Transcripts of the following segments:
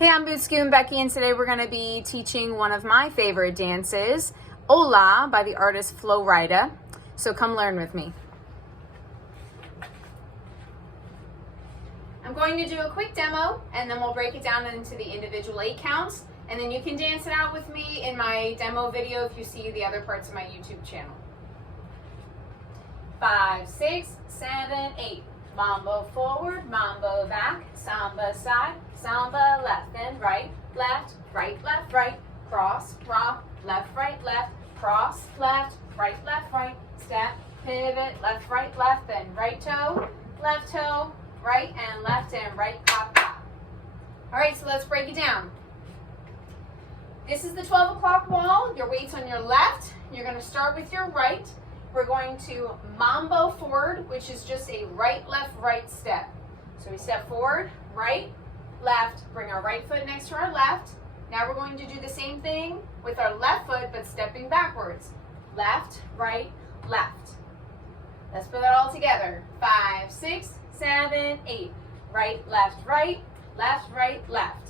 Hey, I'm Bootskoo and Becky, and today we're going to be teaching one of my favorite dances, Hola, by the artist Flo Rida. So come learn with me. I'm going to do a quick demo, and then we'll break it down into the individual 8 counts, and then you can dance it out with me in my demo video if you see the other parts of my YouTube channel. 5, 6, 7, 8. Mambo forward, mambo back, samba side, samba left and right, left, right, cross, rock, left, cross, left, right, step, pivot, left, then right toe, right and right, pop, pop. All right, so let's break it down. This is the 12 o'clock wall. Your weight's on your left. You're gonna start with your right. We're going to mambo forward, which is just a right step. So we step forward, right, left, bring our right foot next to our left. Now we're going to do the same thing with our left foot, but stepping backwards. Left, right, left. Let's put that all together. 5, 6, 7, 8. Right, left, left.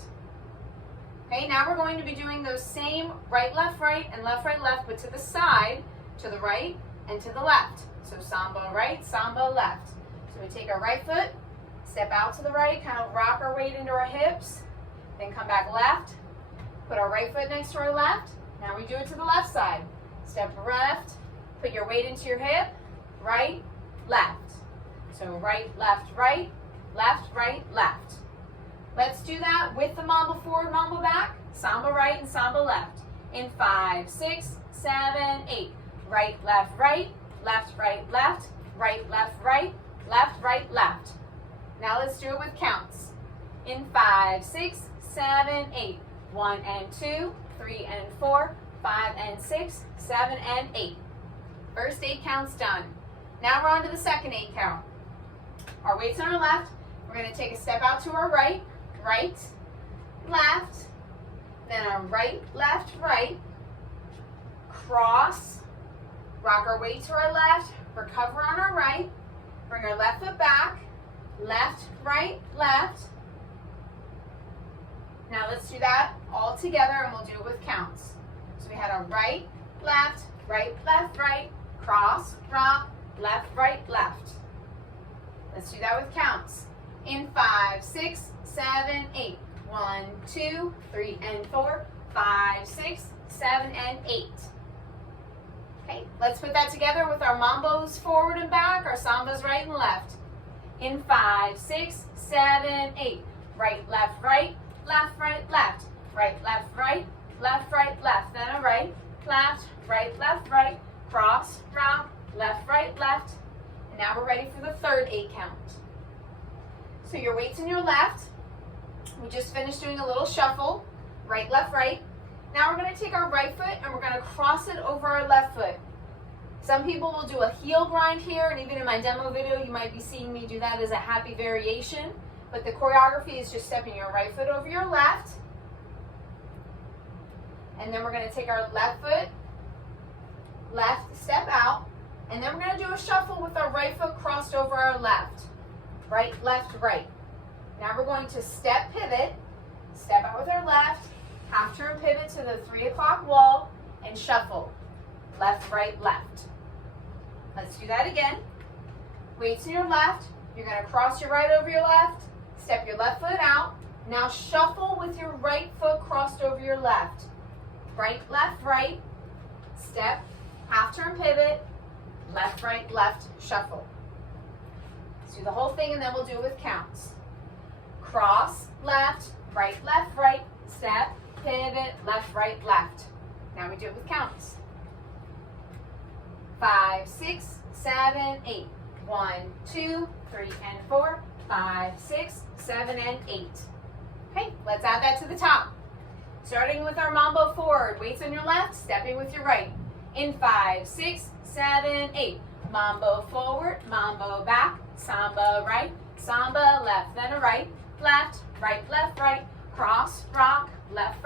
Okay, now we're going to be doing those same right, left, and left, but to the side, to the right, and to the left. So samba right, samba left. So we take our right foot, step out to the right, kind of rock our weight into our hips, then come back left, put our right foot next to our left. Now we do it to the left side. Step left, put your weight into your hip, right, left. So right, left, left. Let's do that with the mambo forward, mambo back, samba right and samba left. In 5, 6, 7, 8. Right, left, left, right, left. Now let's do it with counts. In 5, 6, 7, 8. 1 and 2, 3 and 4, 5 and 6, 7 and 8. First 8 counts done. Now we're on to the second 8 count. Our weight's on our left. We're going to take a step out to our right, left, then our right, cross, rock our weight to our left, recover on our right, bring our left foot back, left, left. Now let's do that all together and we'll do it with counts. So we had our right, left, cross, rock, left, left. Let's do that with counts. In 5, 6, 7, 8. 1, 2, 3 and 4, 5, 6, 7 and 8. Okay, let's put that together with our mambos forward and back, our sambas right and left. In 5, 6, 7, 8. Right, left, left, right, left, then a right, left, cross, rock, left, left. And now we're ready for the third 8 count. So your weight's in your left. We just finished doing a little shuffle, right, left. Now we're going to take our right foot and we're going to cross it over our left foot. Some people will do a heel grind here, and even in my demo video, you might be seeing me do that as a happy variation. But the choreography is just stepping your right foot over your left. And then we're going to take our left foot, left, step out. And then we're going to do a shuffle with our right foot crossed over our left. Right, left. Now we're going to step pivot, step out with our left, half turn pivot to the 3 o'clock wall, and shuffle. Left. Let's do that again. Weights in your left. You're going to cross your right over your left, step your left foot out. Now shuffle with your right foot crossed over your left. Right, step, half turn pivot, left, shuffle. Let's do the whole thing and then we'll do it with counts. Cross, left, right, step, pivot, left. Now we do it with counts. 5, 6, 7, 8. 1, 2, 3 and 4, 5, 6, 7 and 8. Okay, let's add that to the top. Starting with our mambo forward, weights on your left, stepping with your right. In 5, 6, 7, 8. Mambo forward, mambo back, samba right, samba left, then a right, left, cross, rock, left,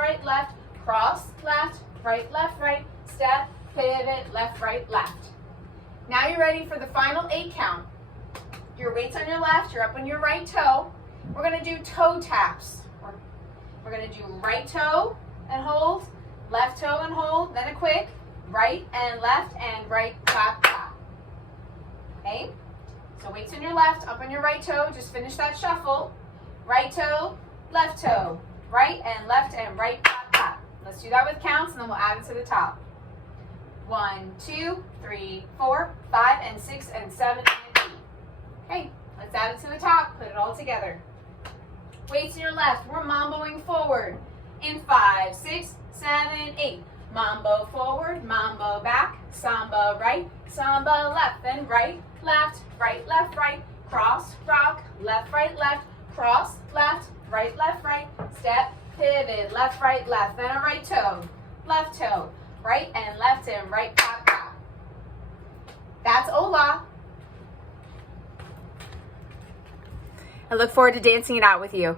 cross, left, right, step, pivot, left. Now you're ready for the final 8 count. Your weight's on your left, you're up on your right toe. We're going to do toe taps. We're gonna do right toe and hold, left toe and hold, then a quick right and right, clap, clap. Okay? So weights on your left, up on your right toe, just finish that shuffle. Right toe, left toe, right, clap, clap. Let's do that with counts and then we'll add it to the top. 1, 2, 3, 4, 5, and 6, and 7, and 8. Okay, let's add it to the top, put it all together. Weights on your left, we're mamboing forward. In 5, 6, 7, 8. Mambo forward, mambo back, samba right, samba left, then right, left, right, cross, rock, left, cross, left, right, step, pivot, left, then a right toe, right, and right, clap, clap. That's Hola. I look forward to dancing it out with you.